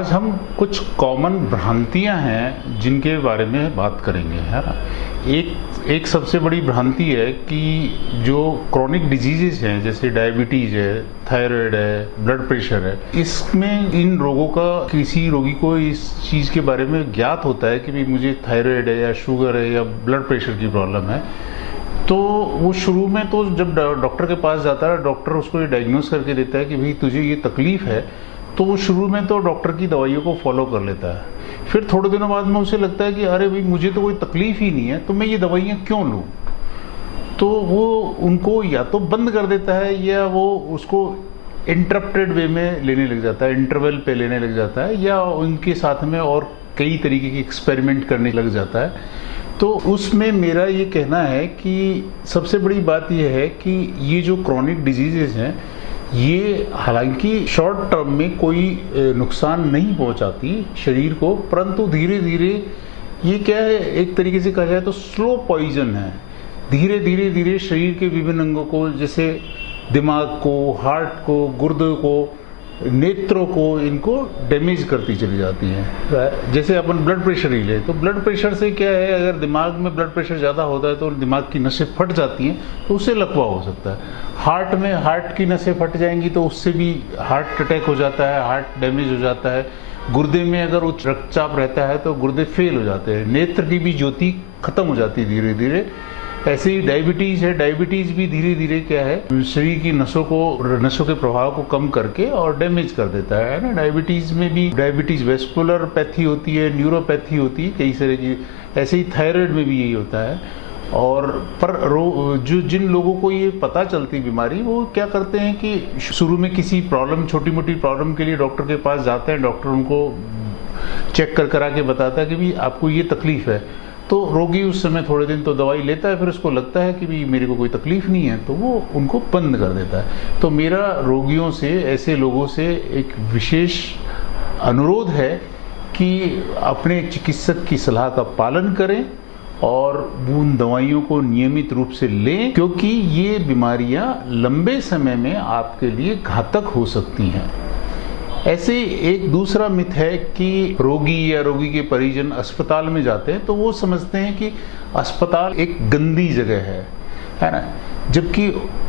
आज हम कुछ कॉमन भ्रांतियां हैं जिनके बारे में बात करेंगे, है ना। एक सबसे बड़ी भ्रांति है कि जो क्रॉनिक डिजीजेस हैं, जैसे डायबिटीज है, थायराइड है, ब्लड प्रेशर है, इसमें इन रोगों का किसी रोगी को इस चीज़ के बारे में ज्ञात होता है कि भाई मुझे थायराइड है या शुगर है या ब्लड प्रेशर की प्रॉब्लम है, तो वो शुरू में तो जब डॉक्टर के पास जाता है, डॉक्टर उसको ये डायग्नोस करके देता है कि भाई तुझे ये तकलीफ है, तो वो शुरू में तो डॉक्टर की दवाइयों को फॉलो कर लेता है। फिर थोड़े दिनों बाद में उसे लगता है कि अरे भाई मुझे तो कोई तकलीफ ही नहीं है, तो मैं ये दवाइयाँ क्यों लूँ। तो वो उनको या तो बंद कर देता है या वो उसको इंटरप्टेड वे में लेने लग जाता है, इंटरवल पे लेने लग जाता है, या उनके साथ में और कई तरीके के एक्सपेरिमेंट करने लग जाता है। तो उसमें मेरा ये कहना है कि सबसे बड़ी बात यह है कि ये जो क्रॉनिक डिजीजेस हैं, ये हालांकि शॉर्ट टर्म में कोई नुकसान नहीं पहुंचाती शरीर को, परंतु धीरे धीरे ये क्या है, एक तरीके से कहा जाए तो स्लो पॉइजन है। धीरे धीरे धीरे शरीर के विभिन्न अंगों को, जैसे दिमाग को, हार्ट को, गुर्दे को, नेत्रों को, इनको डैमेज करती चली जाती हैं। जैसे अपन ब्लड प्रेशर ही ले, तो ब्लड प्रेशर से क्या है, अगर दिमाग में ब्लड प्रेशर ज़्यादा होता है तो दिमाग की नसें फट जाती हैं, तो उससे लकवा हो सकता है। हार्ट में हार्ट की नसें फट जाएंगी तो उससे भी हार्ट अटैक हो जाता है, हार्ट डैमेज हो जाता है। गुर्दे में अगर उच्च रक्तचाप रहता है तो गुर्दे फेल हो जाते हैं, नेत्र की भी ज्योति खत्म हो जाती है धीरे धीरे। ऐसे ही डायबिटीज है, डायबिटीज भी धीरे धीरे क्या है, शरीर की नसों के प्रभाव को कम करके और डैमेज कर देता है ना। डायबिटीज में भी डायबिटीज वेस्कुलर पैथी होती है, न्यूरोपैथी होती है, कई तरह की। ऐसे ही थायराइड में भी यही होता है। और पर जो जिन लोगों को ये पता चलती बीमारी, वो क्या करते हैं कि शुरू में किसी प्रॉब्लम, छोटी मोटी प्रॉब्लम के लिए डॉक्टर के पास जाते हैं, डॉक्टर उनको चेक करा के बताता है कि भाई आपको ये तकलीफ है, तो रोगी उस समय थोड़े दिन तो दवाई लेता है, फिर उसको लगता है कि भाई मेरे को कोई तकलीफ नहीं है, तो वो उनको बंद कर देता है। तो मेरा रोगियों से, ऐसे लोगों से एक विशेष अनुरोध है कि अपने चिकित्सक की सलाह का पालन करें और उन दवाइयों को नियमित रूप से लें, क्योंकि ये बीमारियां लंबे समय में आपके लिए घातक हो सकती हैं। ऐसे एक दूसरा मिथ है कि रोगी या रोगी के परिजन अस्पताल में जाते हैं तो वो समझते हैं कि अस्पताल एक गंदी जगह है ना, जबकि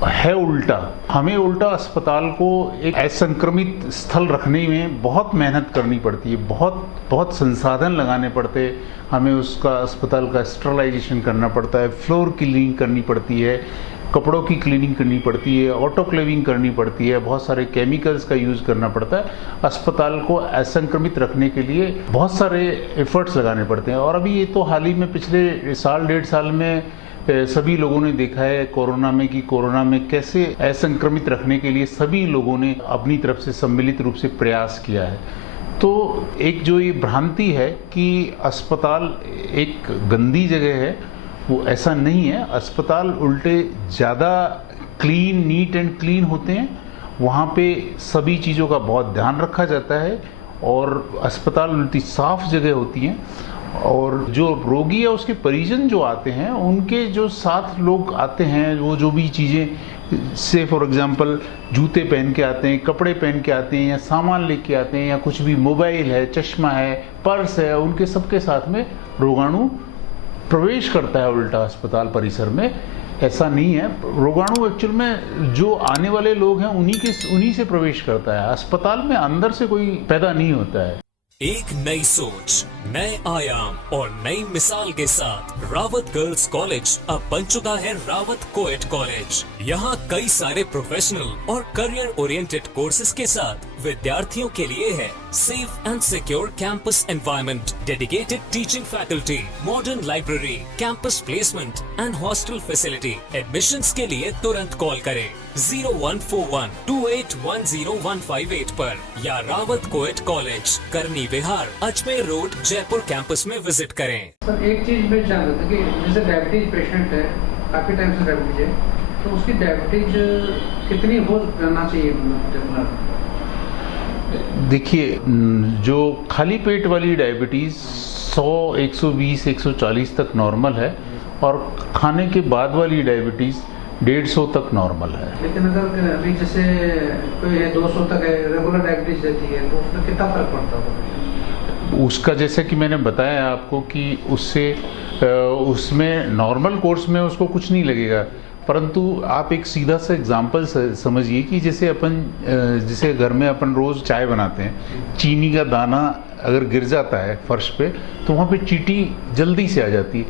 है उल्टा। हमें उल्टा अस्पताल को एक असंक्रमित स्थल रखने में बहुत मेहनत करनी पड़ती है, बहुत संसाधन लगाने पड़ते हैं। हमें उसका अस्पताल का स्टरलाइजेशन करना पड़ता है, फ्लोर क्लीनिंग करनी पड़ती है, कपड़ों की क्लीनिंग करनी पड़ती है, ऑटोक्लेविंग करनी पड़ती है, बहुत सारे केमिकल्स का यूज़ करना पड़ता है। अस्पताल को असंक्रमित रखने के लिए बहुत सारे एफर्ट्स लगाने पड़ते हैं। और अभी ये तो हाल ही में पिछले साल डेढ़ साल में सभी लोगों ने देखा है कोरोना में, कि कोरोना में कैसे असंक्रमित रखने के लिए सभी लोगों ने अपनी तरफ से सम्मिलित रूप से प्रयास किया है। तो एक जो ये भ्रांति है कि अस्पताल एक गंदी जगह है, वो ऐसा नहीं है। अस्पताल उल्टे ज़्यादा क्लीन, नीट एंड क्लीन होते हैं। वहाँ पे सभी चीज़ों का बहुत ध्यान रखा जाता है और अस्पताल उल्टी साफ जगह होती हैं। और जो रोगी या उसके परिजन जो आते हैं, उनके जो साथ लोग आते हैं, वो जो भी चीज़ें, से फॉर एग्जांपल जूते पहन के आते हैं, कपड़े पहन के आते हैं, या सामान लेके आते हैं, या कुछ भी मोबाइल है, चश्मा है, पर्स है, उनके सबके साथ में रोगाणु प्रवेश करता है उल्टा अस्पताल परिसर में। ऐसा नहीं है, रोगाणु एक्चुअल में जो आने वाले लोग हैं उन्हीं से प्रवेश करता है, अस्पताल में अंदर से कोई पैदा नहीं होता है। एक नई सोच, नए आयाम और नई मिसाल के साथ रावत गर्ल्स कॉलेज अब बन चुका है रावत कोएड कॉलेज। यहाँ कई सारे प्रोफेशनल और करियर ओरिएंटेड कोर्सेज के साथ विद्यार्थियों के लिए है safe and secure campus environment, dedicated teaching faculty, modern library, campus placement and hostel facility. Admissions के लिए तुरंत कॉल करें 0141281015 पर या रावत कोएड कॉलेज, करनी विहार, अजमेर रोड, जयपुर कैंपस में विजिट करें। सर एक चीज मैं जान रहा था कि जैसे डायबिटीज पेशेंट है, काफी टाइम से डायबिटीज है, तो उसकी डायबिटीज कितनी हो जाना चाहिए? देखिए, जो खाली पेट वाली डायबिटीज 100, 120, 140 तक नॉर्मल है, और खाने के बाद वाली डायबिटीज 150 तक नॉर्मल है। लेकिन अगर अभी जैसे कोई है 200 तक है, रेगुलर डायबिटीज रहती है, तो उसमें कितना फर्क पड़ता होगा? उसका जैसे कि मैंने बताया आपको कि उससे उसमें नॉर्मल कोर्स में उसको कुछ नहीं लगेगा, परंतु आप एक सीधा सा एग्जांपल समझिए कि जैसे जैसे घर में अपन रोज़ चाय बनाते हैं, चीनी का दाना अगर गिर जाता है फर्श पे तो वहाँ पे चींटी जल्दी से आ जाती है।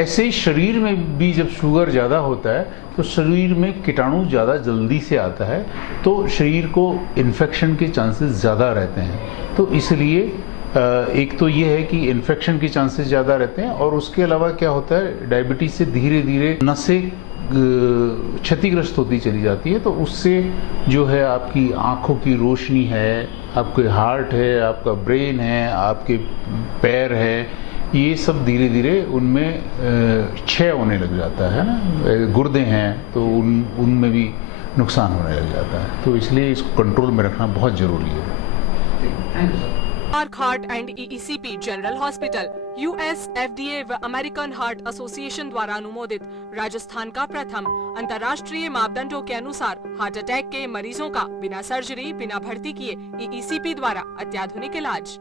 ऐसे ही शरीर में भी जब शुगर ज़्यादा होता है तो शरीर में कीटाणु ज़्यादा जल्दी से आता है, तो शरीर को इन्फेक्शन के चांसेस ज़्यादा रहते हैं। तो इसलिए एक तो ये है कि इन्फेक्शन के चांसेस ज़्यादा रहते हैं, और उसके अलावा क्या होता है, डायबिटीज से धीरे धीरे नसें क्षतिग्रस्त होती चली जाती है, तो उससे जो है आपकी आँखों की रोशनी है, आपके हार्ट है, आपका ब्रेन है, आपके पैर है, ये सब धीरे धीरे उनमें क्षय होने लग जाता है ना। गुर्दे हैं तो उनमें भी नुकसान होने लग जाता है, तो इसलिए इसको कंट्रोल में रखना बहुत ज़रूरी है। Thank you sir. Arc Heart and EECP general hospital US FDA व अमेरिकन हार्ट एसोसिएशन द्वारा अनुमोदित राजस्थान का प्रथम अंतर्राष्ट्रीय मापदंडों के अनुसार हार्ट अटैक के मरीजों का बिना सर्जरी बिना भर्ती किए EECP द्वारा अत्याधुनिक इलाज।